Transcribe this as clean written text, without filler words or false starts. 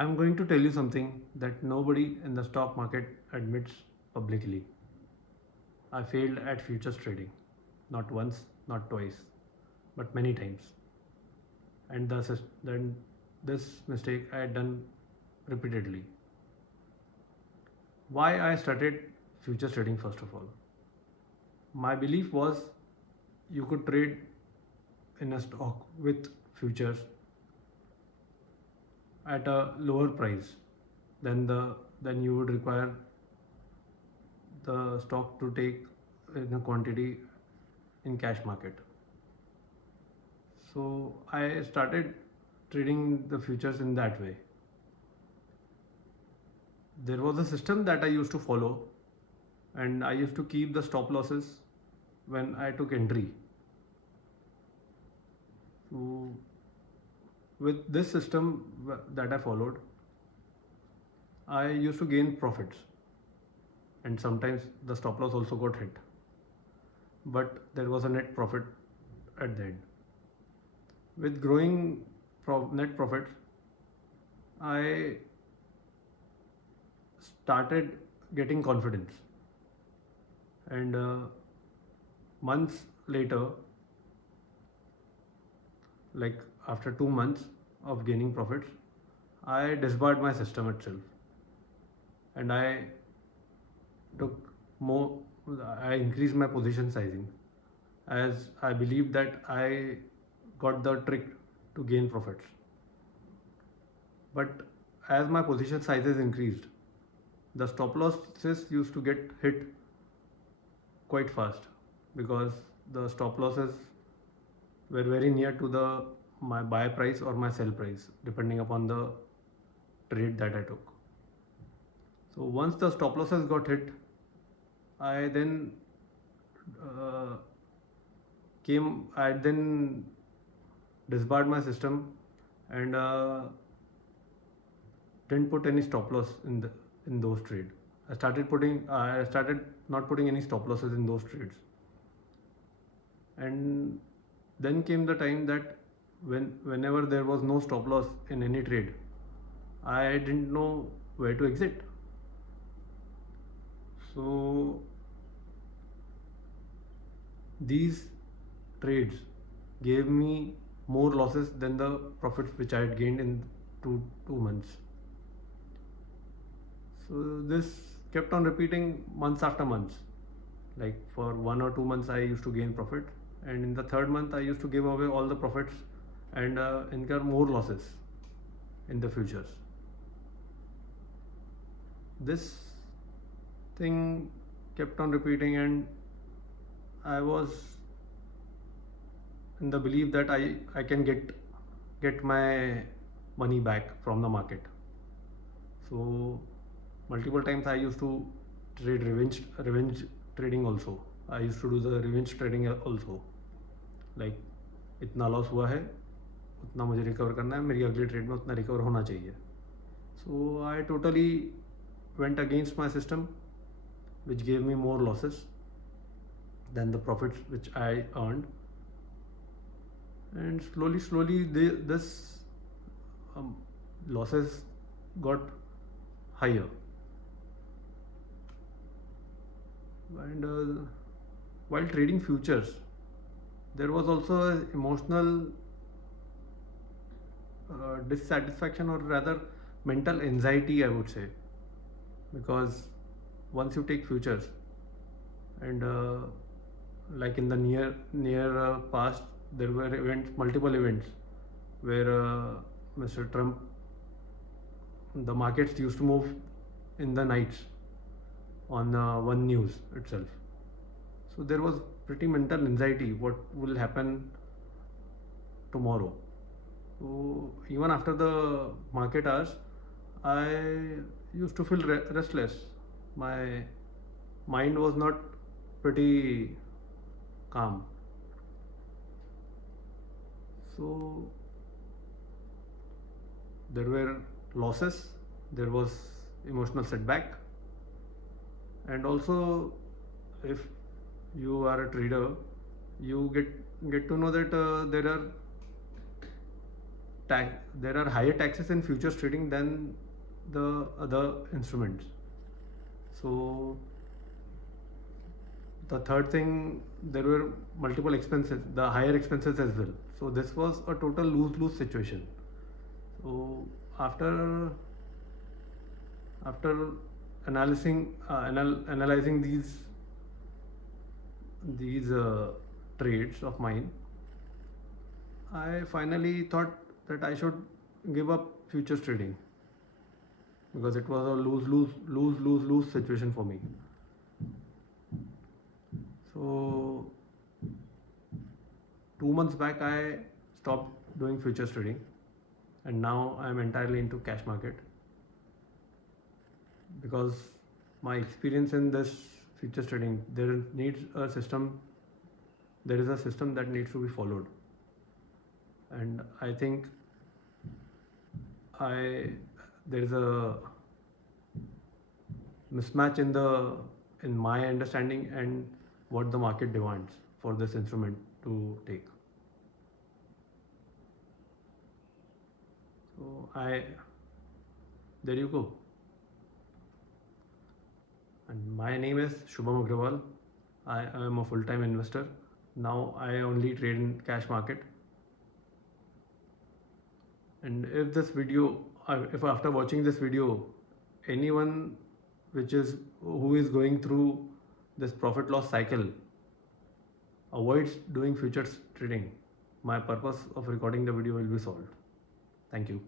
I'm going to tell you something that nobody in the stock market admits publicly. I failed at futures trading. Not once, not twice, but many times. And then this mistake I had done repeatedly. Why I started futures trading first of all? My belief was you could trade in a stock with futures at a lower price than you would require the stock to take in a quantity in cash market. So I started trading the futures in that way. There was a system that I used to follow, and I used to keep the stop losses when I took entry. So with this system that I followed, I used to gain profits, and sometimes the stop loss also got hit, but there was a net profit at the end. With growing net profits, I started getting confidence, and months later, like after 2 months of gaining profits, I disbarred my system itself, and took more. I increased my position sizing as I believed that I got the trick to gain profits. But as my position sizes increased, the stop losses used to get hit quite fast because the stop losses were very near to the my buy price or my sell price depending upon the trade that I took. So once the stop losses got hit, I then uh, I then disbarred my system and didn't put any stop loss in those trades. I started not putting any stop losses in those trades. And then came the time that whenever there was no stop loss in any trade, I didn't know where to exit. So these trades gave me more losses than the profits which I had gained in two months. So this kept on repeating months after months. Like for 1 or 2 months, I used to gain profit, and in the third month, I used to give away all the profits and incur more losses in the futures. This thing kept on repeating, and I was in the belief that I can get my money back from the market. So multiple times I used to trade revenge trading also. I used to do the revenge trading also. Like इतना loss हुआ है उतना मुझे recover करना है, मेरी अगली trade में उतना रिकवर होना चाहिए. So I totally went against my system, which gave me more losses than the profits which I earned. And slowly, this losses got higher. And while trading futures, there was also an emotional dissatisfaction, or rather mental anxiety, I would say, because once you take futures and like in the near past, there were multiple events where Mr. Trump, the markets used to move in the nights on one news itself. So there was pretty mental anxiety. What will happen tomorrow? So even after the market hours, I used to feel restless. My mind was not pretty calm. So there were losses, there was emotional setback, and also if you are a trader, you get to know that there are there are higher taxes in futures trading than the other instruments. So the third thing, there were multiple expenses, the higher expenses as well. So this was a total lose-lose situation. So after analyzing these trades of mine, I finally thought that I should give up futures trading because it was a lose situation for me. So 2 months back I stopped doing futures trading, and now I am entirely into cash market because my experience in this futures trading, there is a system that needs to be followed, and I think there is a mismatch in my understanding and what the market demands for this instrument to take. So there you go. And my name is Shubamm Agrawal. I am a full-time investor. Now I only trade in cash market. And if after watching this video, anyone who is going through this profit loss cycle avoids doing futures trading, my purpose of recording the video will be solved. Thank you.